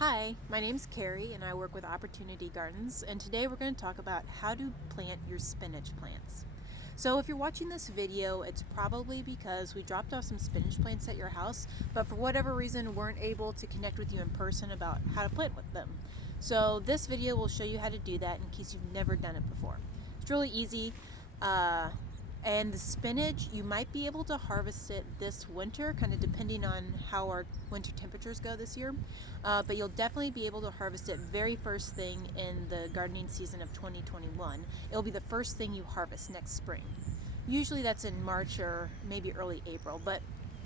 Hi, my name's Carrie and I work with Opportunity Gardens, and today we're going to talk about how to plant your spinach plants. So if you're watching this video, it's probably because we dropped off some spinach plants at your house, but for whatever reason weren't able to connect with you in person about how to plant with them. So this video will show you how to do that in case you've never done it before. It's really easy. And the spinach, you might be able to harvest it this winter, kind of depending on how our winter temperatures go this year. But you'll definitely be able to harvest it very first thing in the gardening season of 2021. It'll be the first thing you harvest next spring. Usually that's in March or maybe early April, but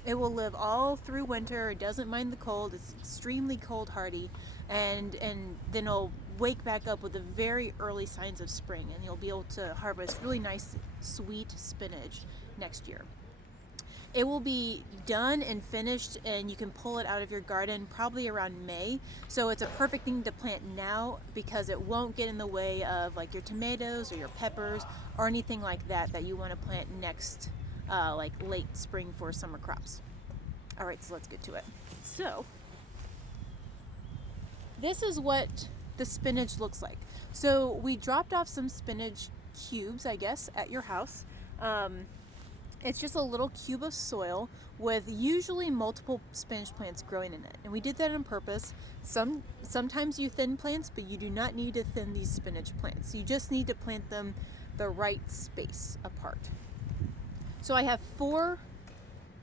it will live all through winter. It doesn't mind the cold. It's extremely cold hardy, and then it'll wake back up with the very early signs of spring, and you'll be able to harvest really nice sweet spinach next year. It will be done and finished, and you can pull it out of your garden probably around May. So it's a perfect thing to plant now because it won't get in the way of like your tomatoes or your peppers or anything like that you want to plant next like late spring for summer crops. All right, so let's get to it. So this is what the spinach looks like. So we dropped off some spinach cubes, I guess, at your house. It's just a little cube of soil with usually multiple spinach plants growing in it. And we did that on purpose. Sometimes you thin plants, but you do not need to thin these spinach plants. You just need to plant them the right space apart. So I have 4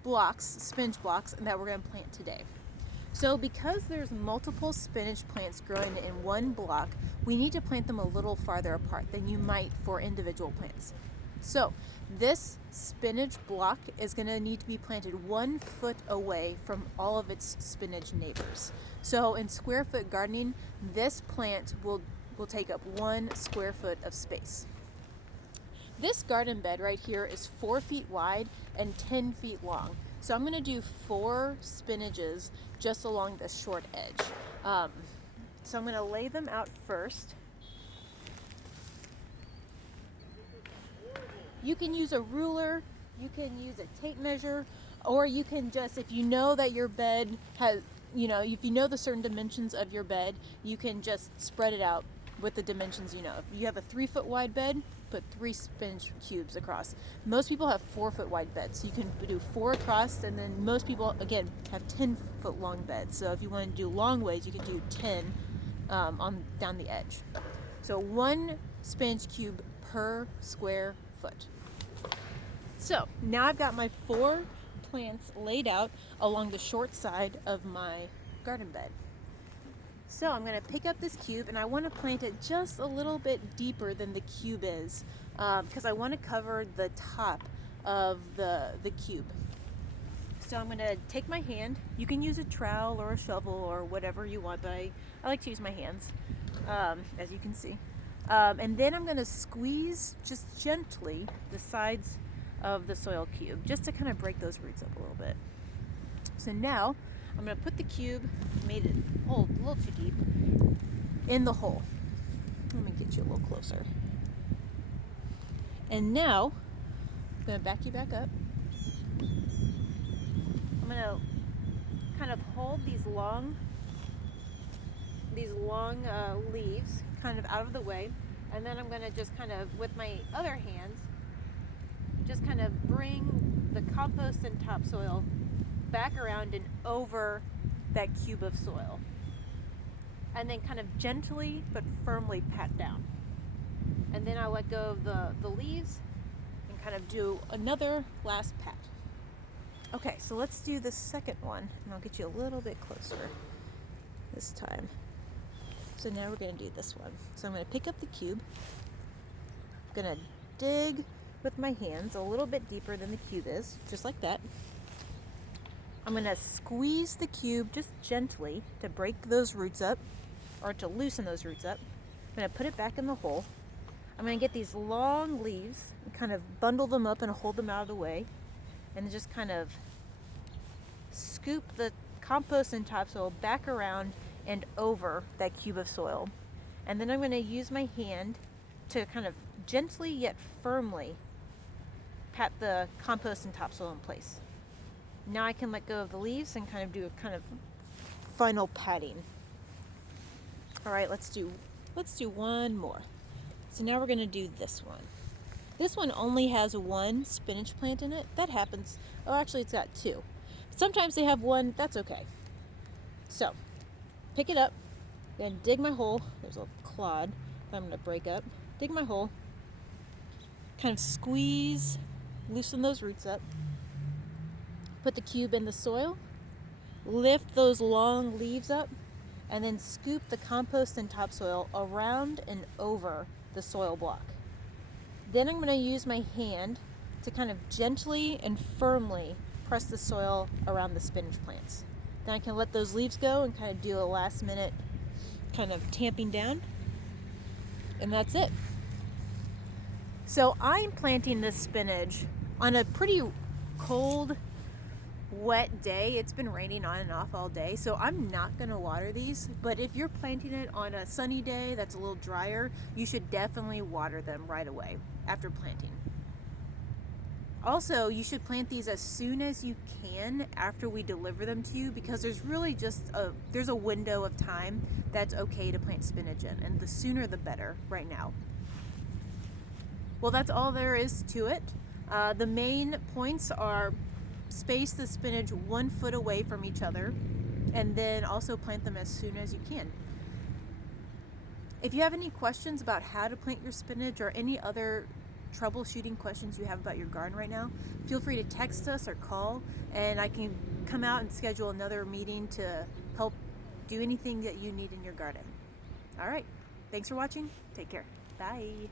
blocks, spinach blocks, that we're going to plant today. So because there's multiple spinach plants growing in one block, we need to plant them a little farther apart than you might for individual plants. So this spinach block is going to need to be planted 1 foot away from all of its spinach neighbors. So in square foot gardening, this plant will take up 1 square foot of space. This garden bed right here is 4 feet wide and 10 feet long. So I'm going to do 4 spinaches just along the short edge. So I'm going to lay them out first. You can use a ruler, you can use a tape measure, or you can just, if you know that your bed has, if you know the certain dimensions of your bed, you can just spread it out with the dimensions you know. If you have a 3 foot wide bed, put 3 spinach cubes across. Most people have 4 foot wide beds, so you can do 4 across, and then most people, again, have 10 foot long beds. So if you want to do long ways, you can do 10 on down the edge. So 1 spinach cube per square foot. So now I've got my 4 plants laid out along the short side of my garden bed. So I'm going to pick up this cube, and I want to plant it just a little bit deeper than the cube is because I want to cover the top of the cube. So I'm going to take my hand. You can use a trowel or a shovel or whatever you want, but I like to use my hands, as you can see. And then I'm going to squeeze just gently the sides of the soil cube just to kind of break those roots up a little bit. So now I'm going to put the cube, made it hold a little too deep, in the hole. Let me get you a little closer. And now I'm going to back you back up. I'm going to kind of hold these long leaves kind of out of the way, and then I'm going to just kind of, with my other hands, just kind of bring the compost and topsoil back around and over that cube of soil, and then kind of gently but firmly pat down. And then I'll let go of the leaves and kind of do another last pat. Okay, so let's do the second one, and I'll get you a little bit closer this time. So now we're going to do this one. So I'm going to pick up the cube. I'm going to dig with my hands a little bit deeper than the cube is, just like that. I'm going to squeeze the cube just gently to break those roots up, or to loosen those roots up. I'm going to put it back in the hole. I'm going to get these long leaves and kind of bundle them up and hold them out of the way, and just kind of scoop the compost and topsoil back around and over that cube of soil. And then I'm going to use my hand to kind of gently yet firmly pat the compost and topsoil in place. Now I can let go of the leaves and kind of do a kind of final patting. All right, let's do one more. So now we're gonna do this one. This one only has one spinach plant in it. That happens. Oh, actually it's got two. Sometimes they have one, that's okay. So, pick it up, then dig my hole. There's a clod that I'm gonna break up. Dig my hole, kind of squeeze, loosen those roots up. Put the cube in the soil, lift those long leaves up, and then scoop the compost and topsoil around and over the soil block. Then I'm going to use my hand to kind of gently and firmly press the soil around the spinach plants. Then I can let those leaves go and kind of do a last minute kind of tamping down. And that's it. So I'm planting this spinach on a pretty cold, wet day. It's been raining on and off all day, so I'm not going to water these. But if you're planting it on a sunny day that's a little drier, you should definitely water them right away after planting. Also, you should plant these as soon as you can after we deliver them to you, because there's really just there's a window of time that's okay to plant spinach in, and the sooner the better right now. Well, that's all there is to it. The main points are space the spinach 1 foot away from each other, and then also plant them as soon as you can. If you have any questions about how to plant your spinach or any other troubleshooting questions you have about your garden right now, feel free to text us or call, and I can come out and schedule another meeting to help do anything that you need in your garden. All right, thanks for watching. Take care. Bye.